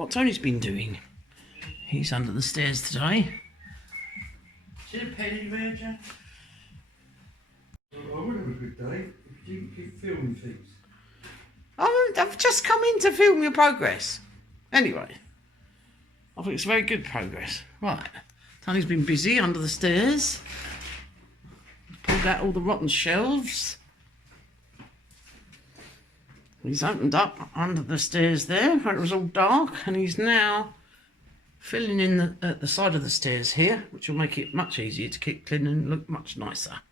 what Tony's been doing. He's under the stairs today. See the penny there, Jack? I would have a good day if you didn't keep filming things. I've just come in to film your progress. Anyway, I think it's very good progress. Right, Tony's been busy under the stairs. Pulled out all the rotten shelves. He's opened up under the stairs there where it was all dark, and he's now filling in the side of the stairs here, which will make it much easier to keep clean and look much nicer.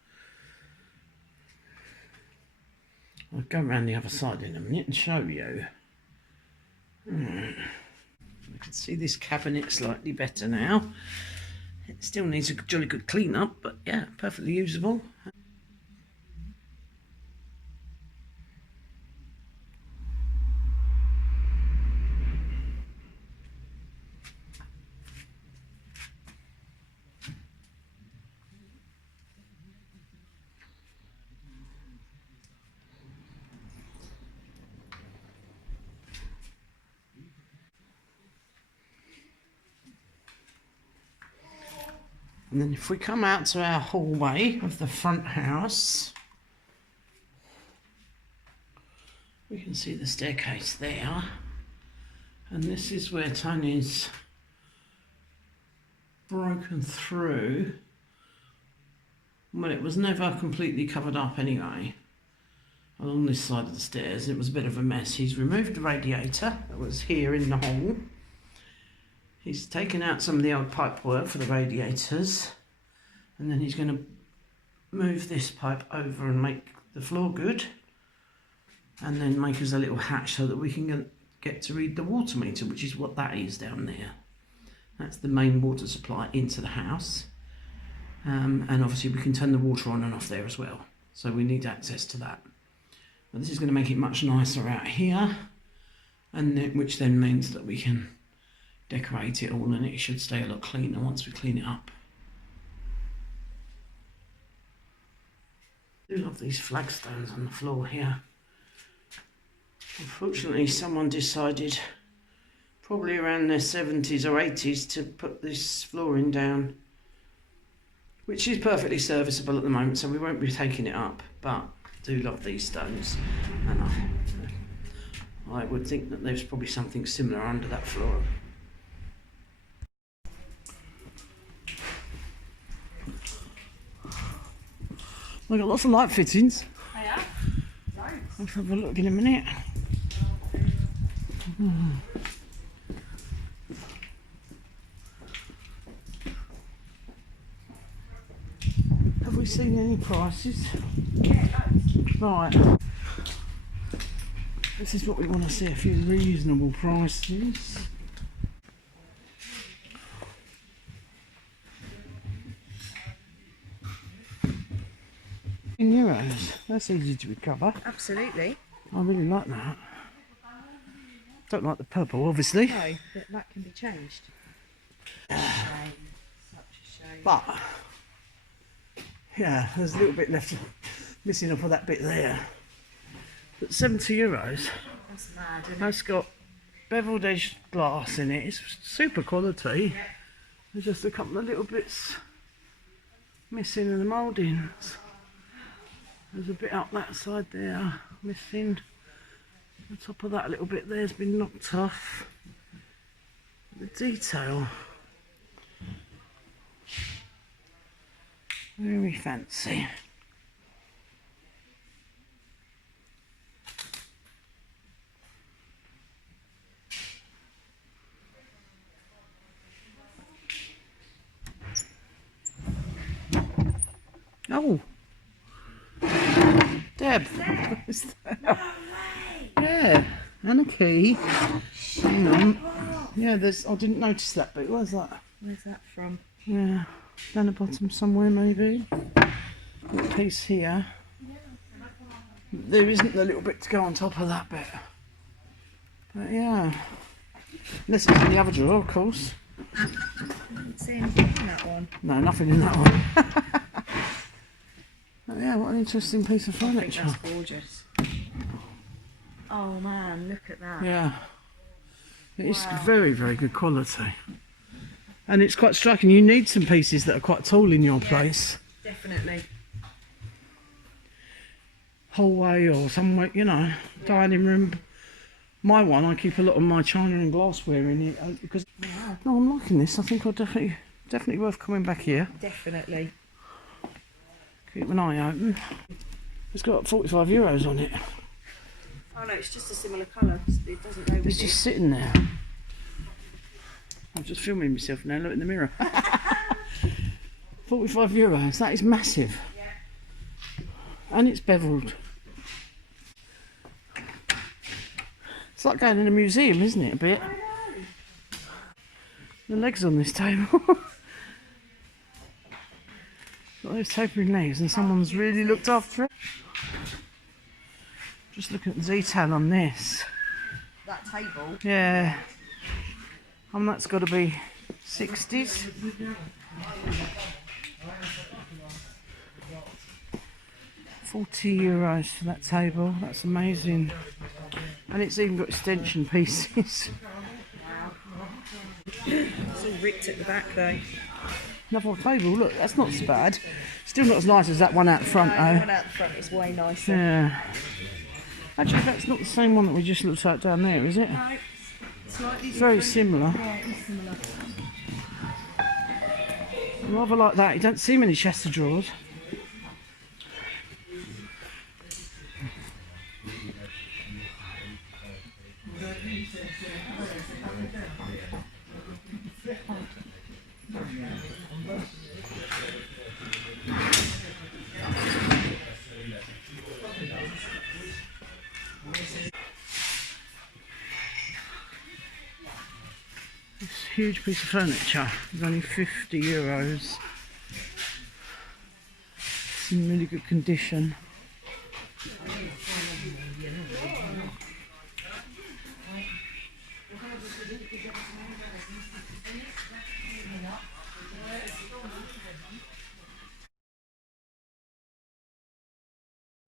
I'll go around the other side in a minute and show you. I can see this cabinet slightly better now. It still needs a jolly good clean up, but yeah, perfectly usable. And then if we come out to our hallway of the front house, we can see the staircase there. And this is where Tony's broken through. Well, it was never completely covered up anyway, along this side of the stairs. It was a bit of a mess. He's removed the radiator that was here in the hall. He's taken out some of the old pipe work for the radiators, and then he's going to move this pipe over and make the floor good, and then make us a little hatch so that we can get to read the water meter, which is what that is down there. That's the main water supply into the house, and obviously we can turn the water on and off there as well, so we need access to that. But this is going to make it much nicer out here, and which then means that we can decorate it all, and it should stay a lot cleaner once we clean it up. I do love these flagstones on the floor here. Unfortunately, someone decided probably around their 70s or 80s to put this flooring down, which is perfectly serviceable at the moment, so we won't be taking it up, but I do love these stones, and I would think that there's probably something similar under that floor. We've got lots of light fittings. Oh yeah? Nice. Let's have a look in a minute. Have we seen any prices? Yeah, Right. This is what we want to see, a few reasonable prices. €10, that's easy to recover. absolutely. I really like that. Don't like the purple, obviously. No, but that can be changed. Shame. Such a shame. But yeah, there's a little bit left missing off of that bit there. But €70. That's mad, isn't it? That's got beveled edge glass in it. It's super quality. Yeah. There's just a couple of little bits missing in the mouldings. There's a bit up that side there missing. The top of that little bit there's been knocked off. The detail, very fancy. Oh, Deb. Is that? No way! Yeah, and a key. Hang on. Yeah, there's. I didn't notice that bit. Where's that? Where's that from? Yeah, down the bottom somewhere maybe. Little piece here. There isn't the little bit to go on top of that bit. But yeah, unless it's in the other drawer, of course. I didn't see anything in that one. No, nothing in that one. But yeah, what an interesting piece of I think furniture. that's gorgeous. Oh man, look at that. Yeah, It's Wow. very, very good quality. And it's quite striking. You need some pieces that are quite tall in your place. Definitely. Hallway or somewhere, you know, dining room. My one, I keep a lot of my china and glassware in it because no, I'm liking this. I think I'll definitely worth coming back here. Definitely. Keep an eye open. It's got €45 on it. Oh no, it's just a similar colour. It doesn't go with It's just sitting there. I'm just filming myself now. Look in the mirror. €45. That is massive. And it's beveled. It's like going in a museum, isn't it, a bit? The legs on this table. Got those tapering legs and someone's really looked after it. Just looking at the detail on this. that table. Yeah. And that's got to be 60s. €40 for that table. That's amazing. And it's even got extension pieces. It's all ripped at the back though. Another table, look, that's not so bad. Still not as nice as that one out the front The though. one out the front is way nicer. Yeah. Actually, that's not the same one that we just looked at down there, is it? No, slightly It's very different. similar. Yeah, it is similar. I rather like that. You don't see many chests of drawers. This huge piece of furniture is only €50. It's in really good condition.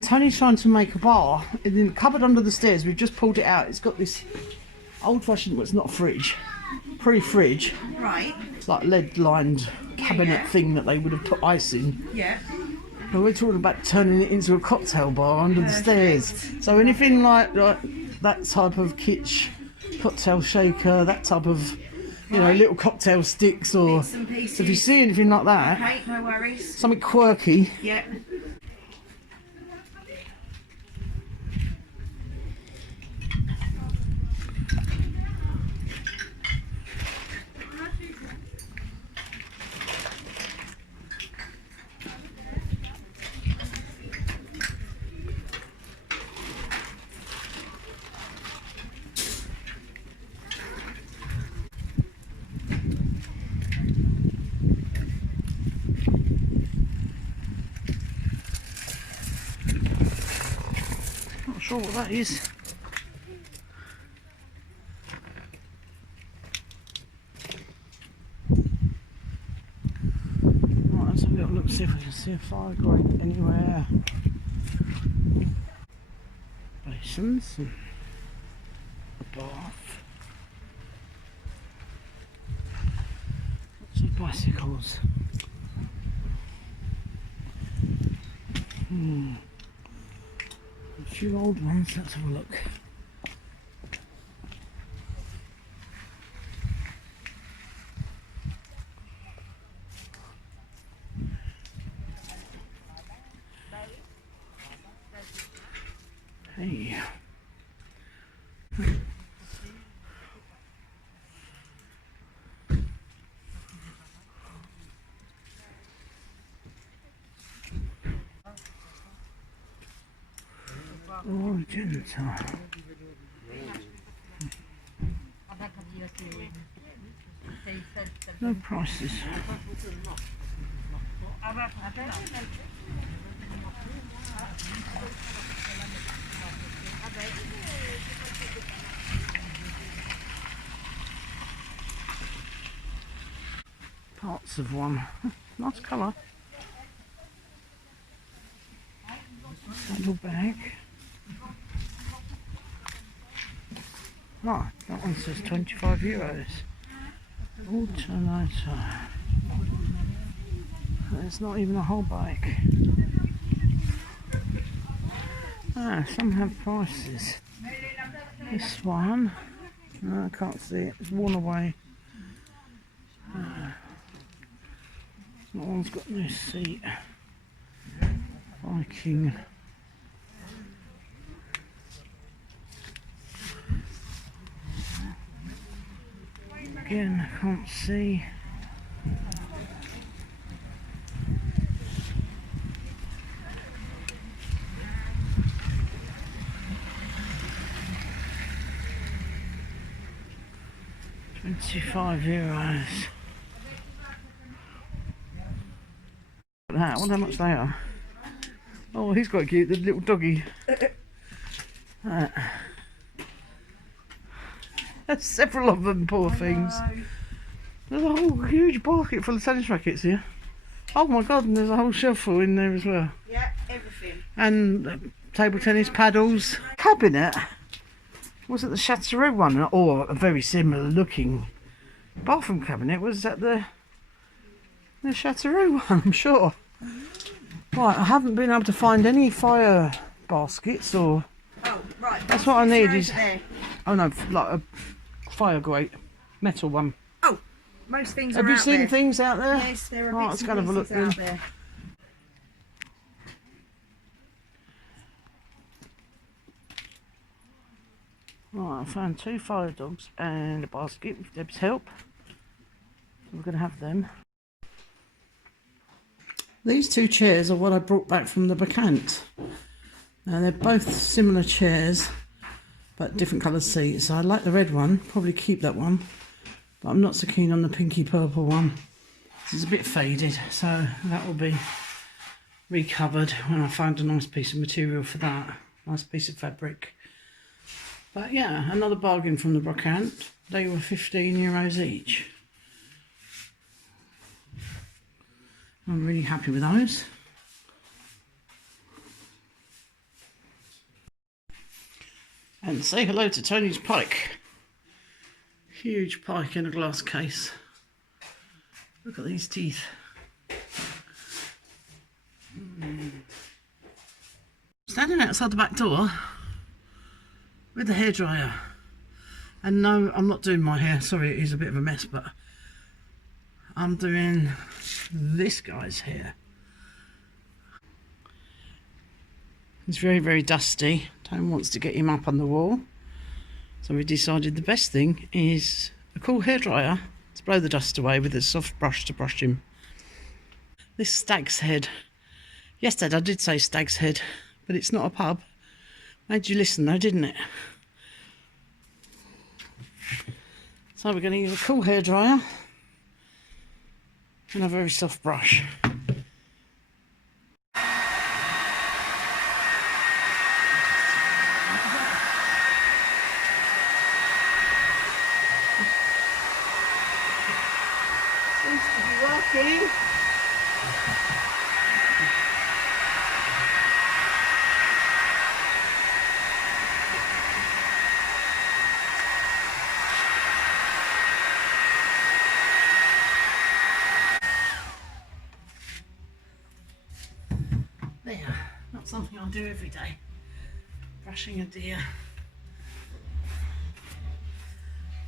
Tony's trying to make a bar in the cupboard under the stairs. We've just pulled it out. It's got this old-fashioned, well, it's not a fridge, pre-fridge, Right. like lead-lined cabinet yeah. thing that they would have put ice in. Yeah. But we're talking about turning it into a cocktail bar under the stairs. So anything like that type of kitsch, cocktail shaker, that type of, you know, little cocktail sticks, or Bits and pieces. so if you see anything like that, Okay, no worries. something quirky. Yeah. Not sure what that is. Right, let's have a little look, see if we can see a fire grate anywhere. Basins and a bath. Lots of bicycles. A few old ones, let's have a look. Hey. Oh, gentle. No prices. Parts of one. Nice colour. Little bag. Oh, that one says €25. Alternator. There's not even a whole bike. Ah, some have prices. This one, no, I can't see it. It's worn away. That one's got no seat. Viking. Again, I can't see. €25. Look at that, I wonder how much they are. Oh, he's quite cute, the little doggy. There's several of them, poor things. There's a whole huge basket full of tennis rackets here. Oh my god, and there's a whole shelf full in there as well. Yeah, everything. And table tennis paddles. Cabinet. Was it the Chateau one? Or a very similar looking bathroom cabinet was at the Chateau one, I'm sure. Right, I haven't been able to find any fire baskets or... Oh, right. That's what I need Right is... there. Oh no, like a fire grate, metal one. Oh, most things Have are you out seen there. things out there? Yes, there are Right, bits let's go and and have a look pieces out then. there. Right, I found 2 fire dogs and a basket with Deb's help. We're going to have them. These 2 chairs are what I brought back from the brocantes. Now they're both similar chairs, but different coloured seats. I like the red one, probably keep that one, but I'm not so keen on the pinky purple one. It's a bit faded, so that will be recovered when I find a nice piece of material for that. Nice piece of fabric. But yeah, another bargain from the brocante. They were €15 each. I'm really happy with those. And say hello to Tony's pike. Huge pike in a glass case. Look at these teeth. Standing outside the back door with the hairdryer. And no, I'm not doing my hair. Sorry, it is a bit of a mess, but I'm doing this guy's hair. It's very, very dusty. Tom wants to get him up on the wall. So we decided the best thing is a cool hairdryer to blow the dust away with a soft brush to brush him. This Stag's Head. Yes, Dad, I did say Stag's Head, but it's not a pub. Made you listen though, didn't it? So we're going to use a cool hairdryer and a very soft brush. Seems to be working. There, not something I do every day. Brushing a deer.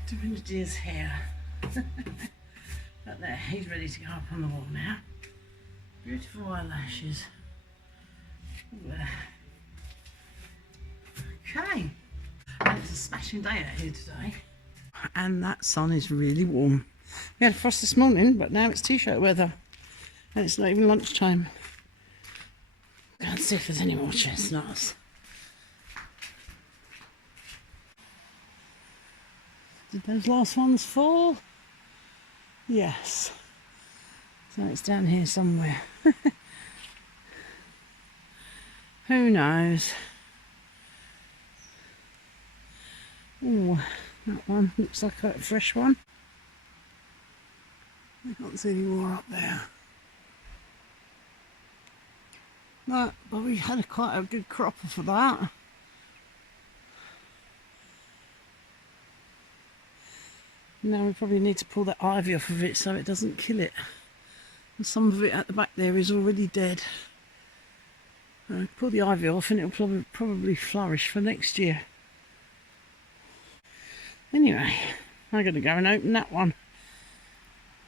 Doing the deer's hair. But there, he's ready to go up on the wall now. Beautiful eyelashes. Okay. And it's a smashing day out here today. And that sun is really warm. We had a frost this morning, but now it's t-shirt weather. And it's not even lunchtime. Go and see if there's any more chestnuts. Did those last ones fall? Yes. So it's down here somewhere. Who knows? Oh, that one looks like a fresh one. I can't see any more up there. No, but we had quite a good crop for that. Now we probably need to pull that ivy off of it so it doesn't kill it. And some of it at the back there is already dead. Pull the ivy off and it'll probably flourish for next year. Anyway, I'm going to go and open that one.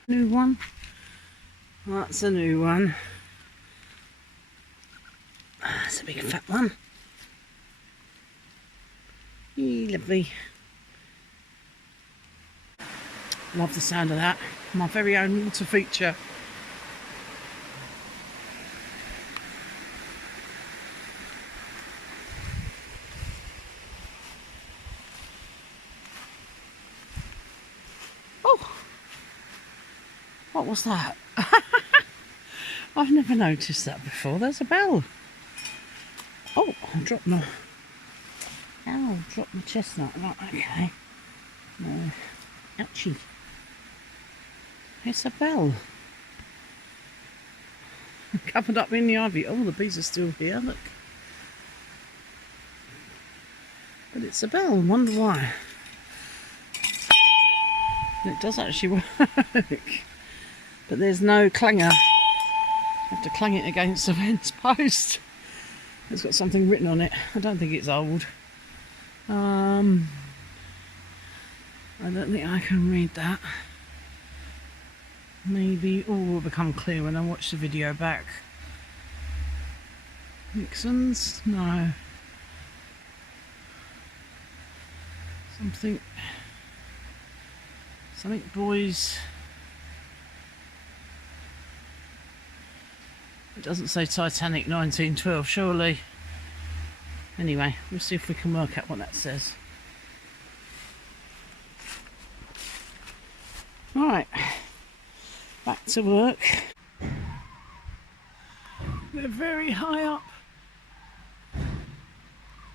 New one. That's a new one. That's a big fat one. Lovely. Love the sound of that. My very own water feature. Oh! What was that? I've never noticed that before. There's a bell. Oh, I dropped my... Ow, dropped my chestnut. Right, okay. No. Ouchie. It's a bell. Covered up in the ivy. Oh, the bees are still here, look. But it's a bell, wonder why. And it does actually work. But there's no clanger. I have to clang it against the fence post. It's got something written on it. I don't think it's old. I don't think I can read that. Maybe all will become clear when I watch the video back. Nixon's? No. Something boys. It doesn't say Titanic 1912, surely. Anyway, we'll see if we can work out what that says. Right, back to work. They're very high up.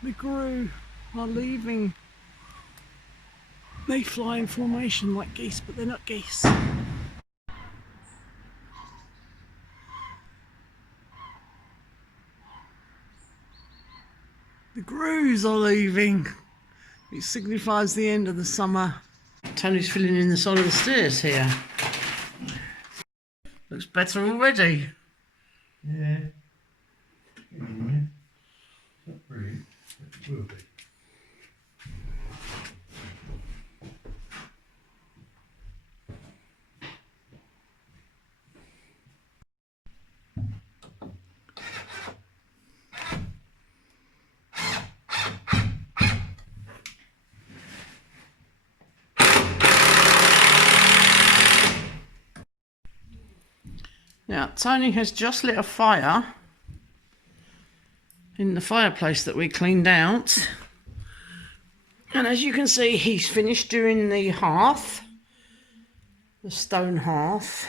The Grues are leaving. They fly in formation like geese, but they're not geese. The Grues are leaving. It signifies the end of the summer. Tony's filling in the side of the stairs here. Looks better already. Yeah. It's not brilliant, but it will be. Now, Tony has just lit a fire in the fireplace that we cleaned out. And as you can see, he's finished doing the hearth, the stone hearth.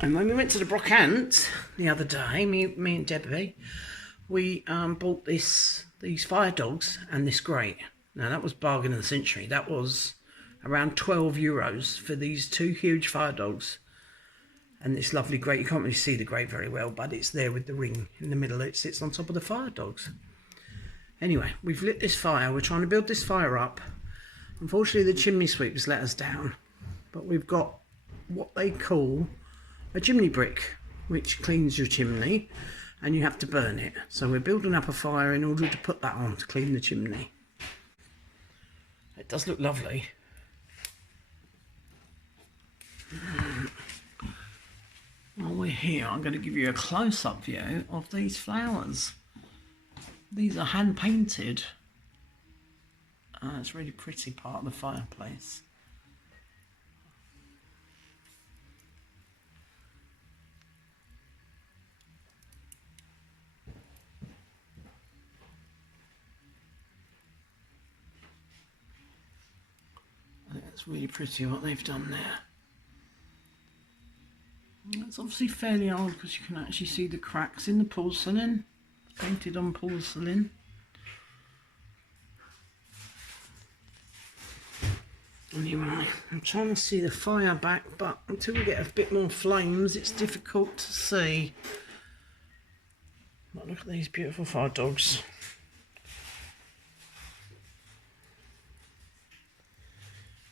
And when we went to the brocante the other day, me and Debbie, we bought these fire dogs and this grate. Now, that was bargain of the century. That was around €12 for these two huge fire dogs. And this lovely grate. You can't really see the grate very well, but it's there with the ring in the middle. It sits on top of the fire dogs. Anyway, we've lit this fire. We're trying to build this fire up. Unfortunately, the chimney sweepers let us down. But we've got what they call a chimney brick, which cleans your chimney, and you have to burn it. So we're building up a fire in order to put that on to clean the chimney. It does look lovely. While we're here, I'm going to give you a close-up view of these flowers. These are hand painted. It's a really pretty part of the fireplace. I think it's really pretty what they've done there. It's obviously fairly old because you can actually see the cracks in the porcelain, painted on porcelain. Anyway, I'm trying to see the fire back, but until we get a bit more flames, it's difficult to see. But look at these beautiful fire dogs.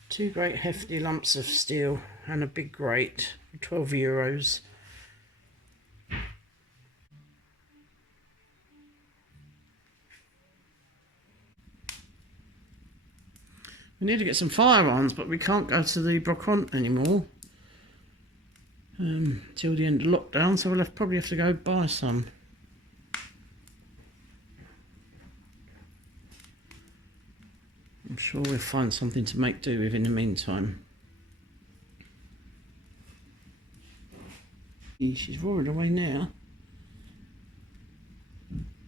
2 great hefty lumps of steel and a big grate for €12. We need to get some fire irons, but we can't go to the brocante anymore till the end of lockdown, so we'll probably have to go buy some. I'm sure we'll find something to make do with in the meantime. She's roaring away now.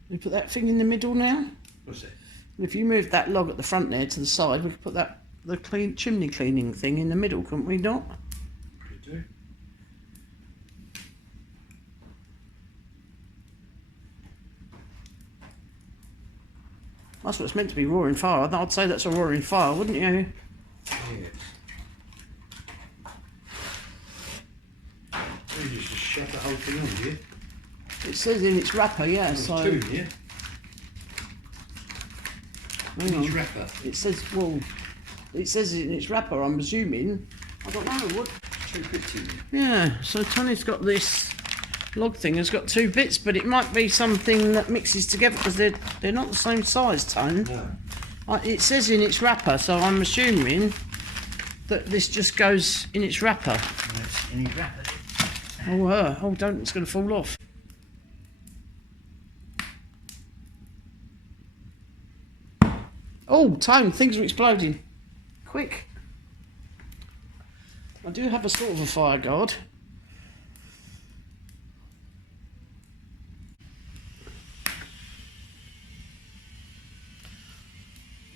We put that thing in the middle now. What's it? If you move that log at the front there to the side, we could put the chimney cleaning thing in the middle, couldn't we not? Could do. That's what it's meant to be, roaring fire. I'd say that's a roaring fire, wouldn't you? Yes. You just shut the whole thing on, do you? It says in its wrapper, yeah, There's so... two, yeah? Hang on. Each wrapper. It says, well, it says in its wrapper, I'm assuming. I don't know, what? 2 bits in there. Yeah, so Tony's got this log thing, it's got 2 bits, but it might be something that mixes together because they're not the same size, Tone. No. It says in its wrapper, so I'm assuming that this just goes in its wrapper. That's in his wrapper. Oh, don't, it's going to fall off. Oh, Tone, things are exploding. Quick. I do have a sort of a fire guard.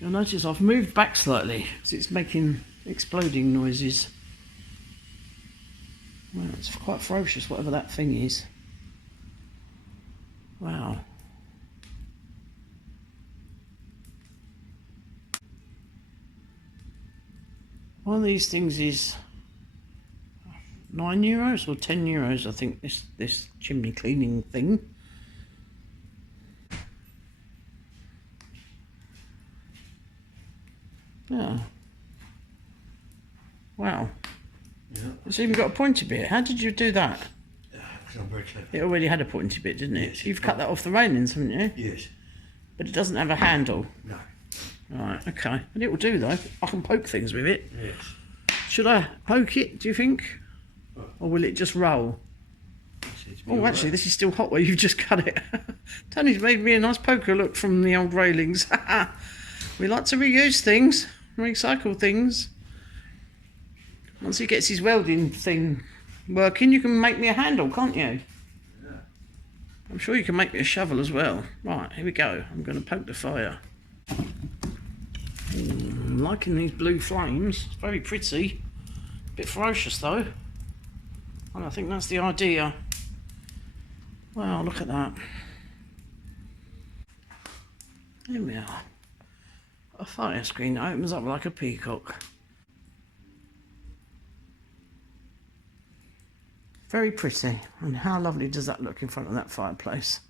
You'll notice I've moved back slightly because it's making exploding noises. Wow, it's quite ferocious, whatever that thing is. Wow. One of these things is €9 or €10, I think, this chimney cleaning thing. Yeah. Wow. Yeah. It's even got a pointy bit. How did you do that? Because I'm very clever. It already had a pointy bit, didn't it? Yes, You've cut that off the railings, haven't you? Yes. But it doesn't have a handle. No. Right, okay. But it will do though. I can poke things with it. Yes. Should I poke it, do you think? What? Or will it just roll? Seems to be Oh, all actually, right. this is still hot where you've just cut it. Tony's made me a nice poker look from the old railings. We like to reuse things, recycle things. Once he gets his welding thing working, you can make me a handle, can't you? Yeah. I'm sure you can make me a shovel as well. Right, here we go. I'm going to poke the fire. I'm liking these blue flames. It's very pretty. Bit ferocious though. And I think that's the idea. Wow, look at that. There we are. A fire screen that opens up like a peacock. Very pretty. And how lovely does that look in front of that fireplace?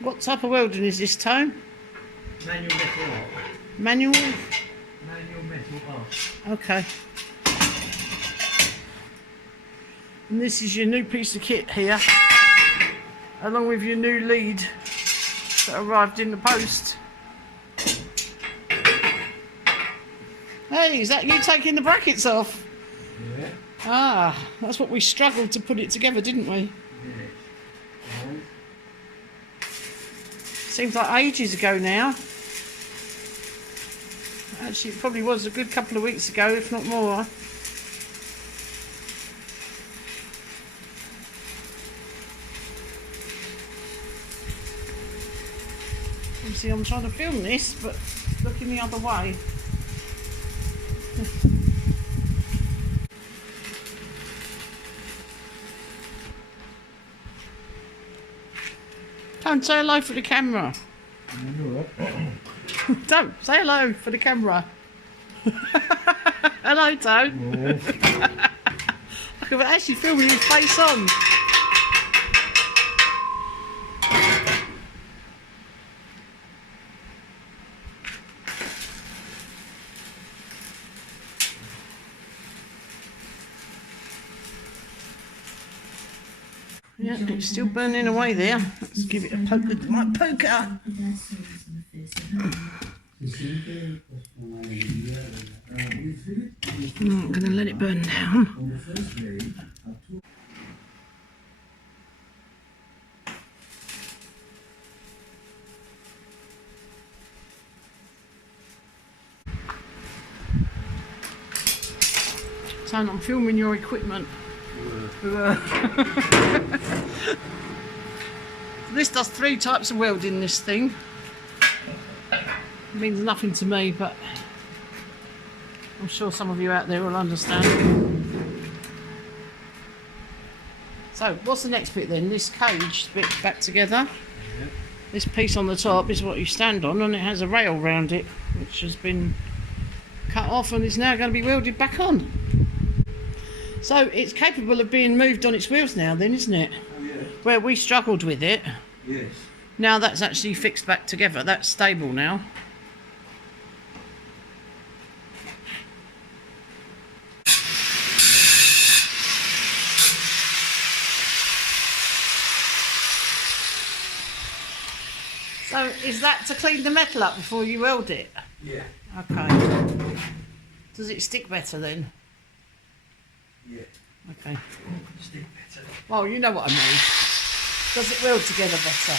What type of welding is this, Tone? Manual metal art. Manual? Manual metal art. Okay. And this is your new piece of kit here, along with your new lead that arrived in the post. Hey, is that you taking the brackets off? Yeah. Ah, that's what we struggled to put it together, didn't we? Yes. Seems like ages ago now. Actually, it probably was a good couple of weeks ago, if not more. Obviously, I'm trying to film this, but looking the other way. Don't say hello for the camera. Don't say hello for the camera. Hello, Tone. I can actually film with his face on. Yeah, it's still burning away there. Let's give it a poke with my poker. I'm going to let it burn down. So I'm filming your equipment. This does 3 types of welding, this thing. It means nothing to me, but I'm sure some of you out there will understand. So what's the next bit then? This cage bit back together. Yep. This piece on the top is what you stand on, and it has a rail round it which has been cut off and is now going to be welded back on. So it's capable of being moved on its wheels now then, isn't it? Oh, yeah. Where we struggled with it. Yes. Now that's actually fixed back together. That's stable now. So is that to clean the metal up before you weld it? Yeah. Okay. Does it stick better then? Yeah. Okay. Stick better. Well, you know what I mean. Does it weld together better?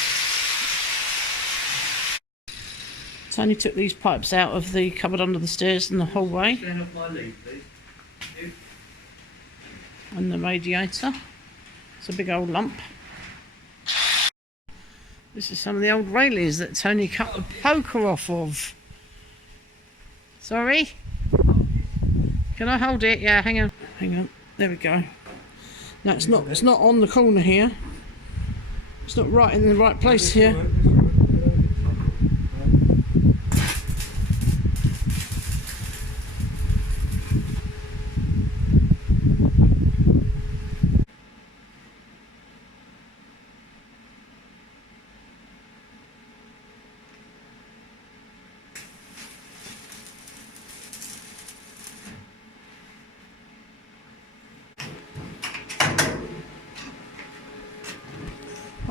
Tony took these pipes out of the cupboard under the stairs and the hallway. Stand off my lead, please. You. And the radiator. It's a big old lump. This is some of the old Relays that Tony cut the poker off of. Sorry? Can I hold it? Yeah, hang on. Hang on. There we go. No, it's not on the corner here. It's not right in the right place here.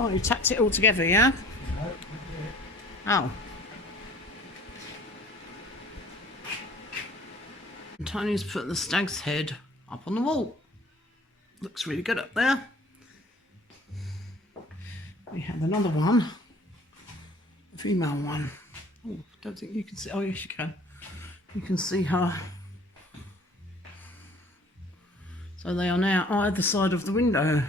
Oh, you tacked it all together, yeah? Oh. And Tony's put the stag's head up on the wall. Looks really good up there. We have another one. A female one. Oh, don't think you can see. Oh, yes, you can. You can see her. So they are now either side of the window.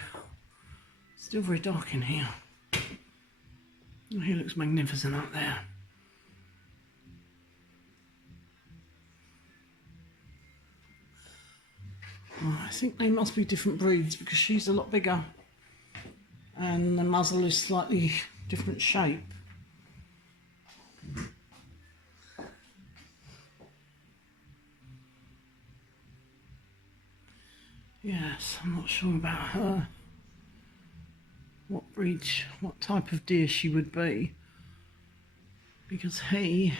Still very dark in here. Oh, he looks magnificent up there. Oh, I think they must be different breeds because she's a lot bigger and the muzzle is slightly different shape. Yes, I'm not sure about her. What breed, what type of deer she would be. Because he,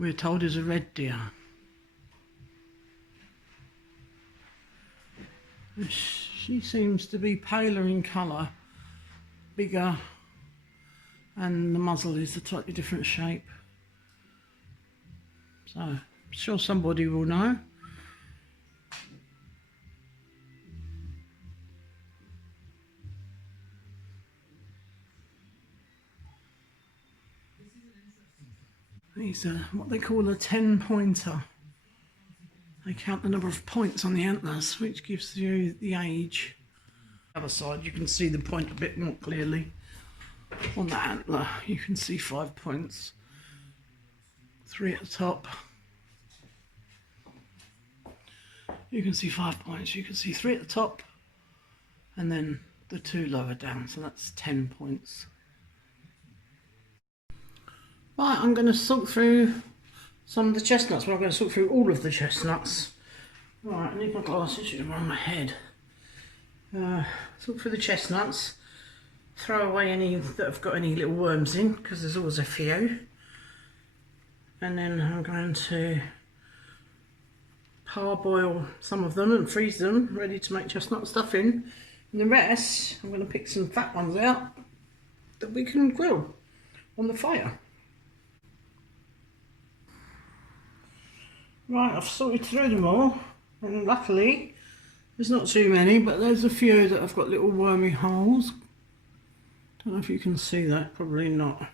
we're told, is a red deer. She seems to be paler in colour, bigger, and the muzzle is a slightly different shape. So, I'm sure somebody will know. These are what they call a 10-pointer. They count the number of points on the antlers, which gives you the age. The other side, you can see the point a bit more clearly. On the antler, you can see 5 points. 3 at the top. You can see 5 points. You can see 3 at the top, and then the 2 lower down. So that's 10 points. Right, I'm going to sort through some of the chestnuts. Well, I'm going to sort through all of the chestnuts. Right, I need my glasses around my head. Sort through the chestnuts. Throw away any that have got any little worms in, because there's always a few. And then I'm going to parboil some of them and freeze them, ready to make chestnut stuffing. And the rest, I'm going to pick some fat ones out that we can grill on the fire. Right, I've sorted through them all, and luckily there's not too many, but there's a few that have got little wormy holes. Don't know if you can see that, probably not.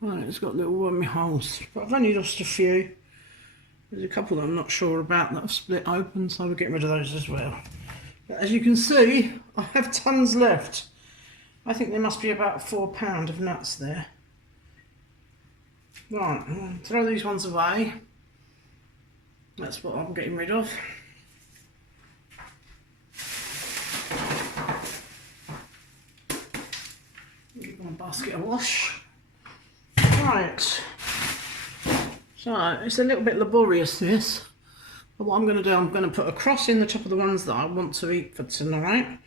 Right, it's got little wormy holes, but I've only lost a few. There's a couple that I'm not sure about that have split open, so we're getting rid of those as well. But as you can see, I have tons left. I think there must be about £4 of nuts there. Right, I'll throw these ones away. That's what I'm getting rid of. Give my basket a wash. Right. So it's a little bit laborious this, but what I'm going to do, I'm going to put a cross in the top of the ones that I want to eat for tonight.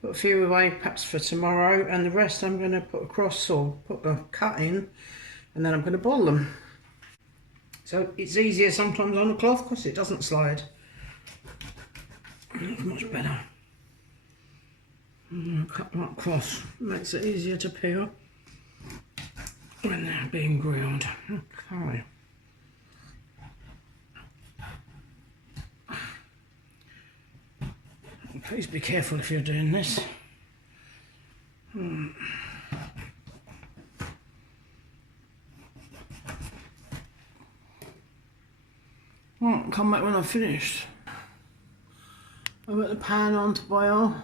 Put a few away perhaps for tomorrow, and the rest I'm going to put a cross or put a cut in, and then I'm going to boil them. So it's easier sometimes on a cloth because it doesn't slide. That's much better. Cut that across, makes it easier to peel when they're being grilled. Okay. Please be careful if you're doing this. Right, come back when I've finished. I'll put the pan on to boil.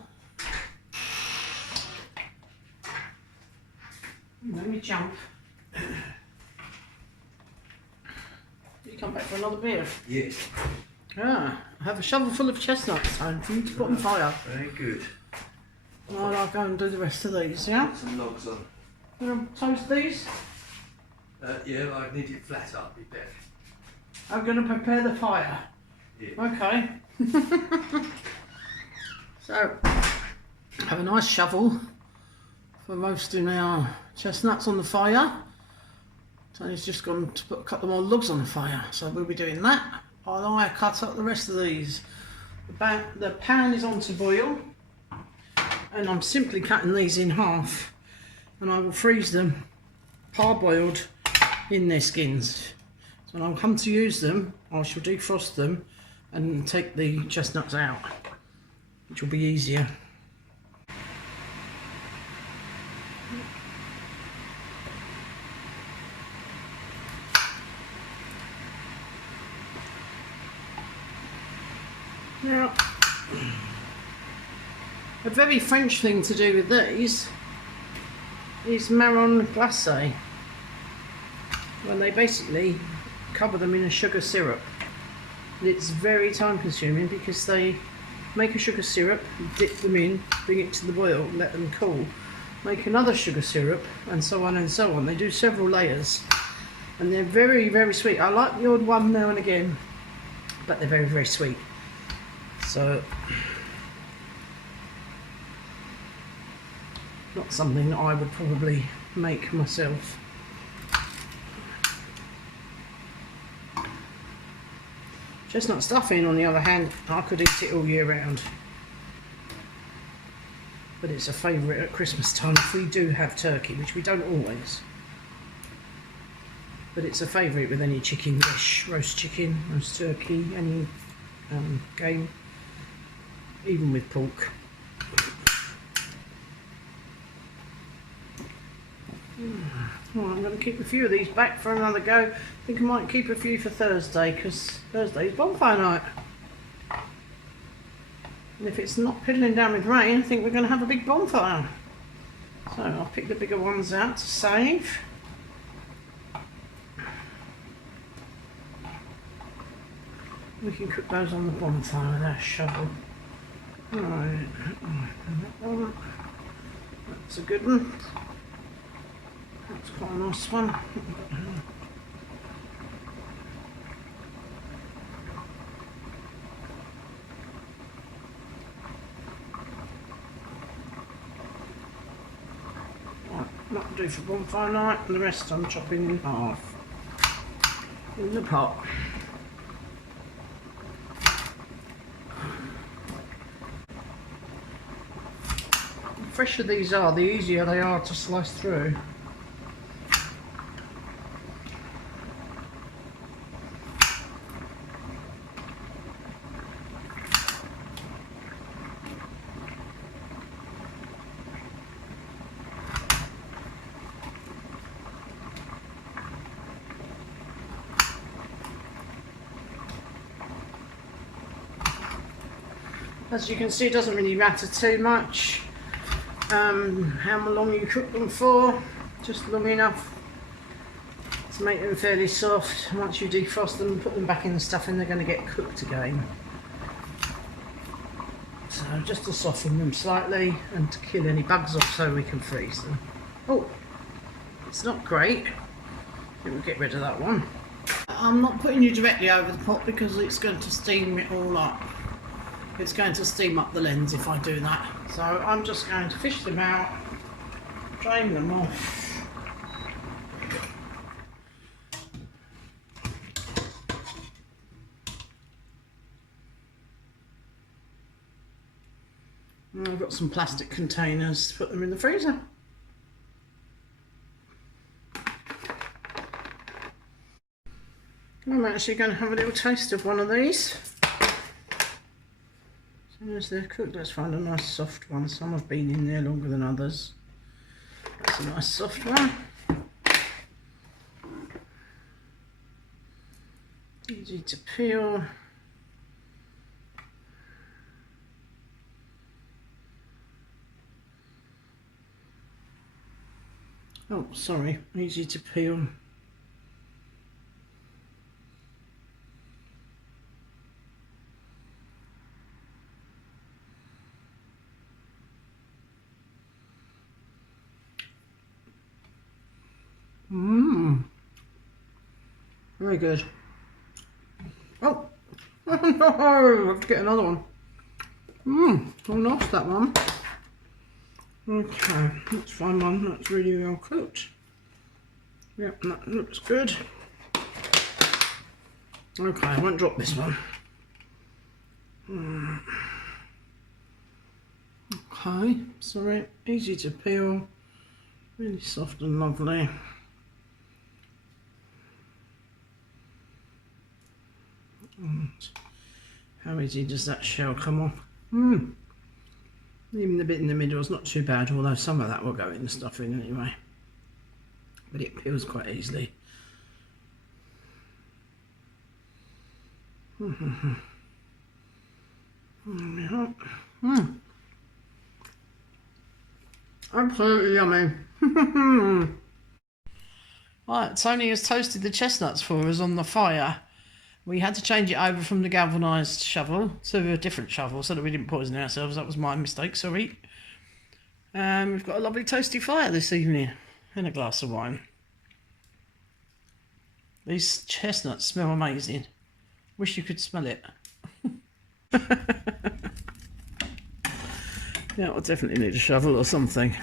Let me jump. You come back for another beer? Yes. Ah, I have a shovel full of chestnuts time for you to put on fire. Very good. Well, I'll go and do the rest of these, yeah? Put some logs on. You want to toast these? Yeah, I need it flat up, be better. I'm going to prepare the fire. Yeah. Okay. So, have a nice shovel for roasting our chestnuts on the fire. So he's just gone to put a couple more logs on the fire. So we'll be doing that while I cut up the rest of these. The pan is on to boil, and I'm simply cutting these in half, and I will freeze them parboiled in their skins. So when I come to use them, I shall defrost them and take the chestnuts out, which will be easier. Now, a very French thing to do with these is marron glacé, when they basically cover them in a sugar syrup. It's very time consuming because they make a sugar syrup, dip them in, bring it to the boil, let them cool, make another sugar syrup, and so on and so on. They do several layers, and they're very, very sweet. I like the odd one now and again, but they're very, very sweet. So, not something that I would probably make myself. Chestnut stuffing, on the other hand, I could eat it all year round. But it's a favourite at Christmas time if we do have turkey, which we don't always. But it's a favourite with any chicken dish, roast chicken, roast turkey, any game, even with pork. Right, I'm going to keep a few of these back for another go. I think I might keep a few for Thursday, because Thursday's bonfire night. And if it's not piddling down with rain, I think we're going to have a big bonfire. So I'll pick the bigger ones out to save. We can cook those on the bonfire with our shovel. Right, that one. That's a good one. That's quite a nice one. Right, that'll do for bonfire night, and the rest I'm chopping in half in the pot. The fresher these are, the easier they are to slice through. As you can see, it doesn't really matter too much how long you cook them for, just long enough to make them fairly soft. Once you defrost them and put them back in the stuffing, they're going to get cooked again. So just to soften them slightly and to kill any bugs off so we can freeze them. Oh, it's not great. I think we'll get rid of that one. I'm not putting you directly over the pot because it's going to steam it all up. It's going to steam up the lens if I do that. So I'm just going to fish them out, drain them off. And I've got some plastic containers to put them in the freezer. I'm actually going to have a little taste of one of these. As they're cooked, let's find a nice soft one. Some have been in there longer than others. That's a nice soft one. Easy to peel. Oh, sorry, easy to peel. Very good. Oh, no, I have to get another one. I lost that one. Okay, let's find one that's really well cooked. Yep, that looks good. Okay, I won't drop this one. Okay, sorry, easy to peel, really soft and lovely. And how easy does that shell come off? Even the bit in the middle is not too bad, although some of that will go in the stuffing anyway. But it peels quite easily. Absolutely yummy. Right, Tony has toasted the chestnuts for us on the fire. We had to change it over from the galvanised shovel to a different shovel so that we didn't poison ourselves. That was my mistake, sorry. We've got a lovely toasty fire this evening and a glass of wine. These chestnuts smell amazing. Wish you could smell it. Yeah, I'll definitely need a shovel or something.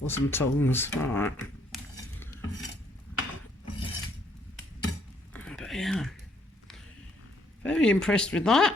Or some tongs. Alright. But yeah. Very impressed with that.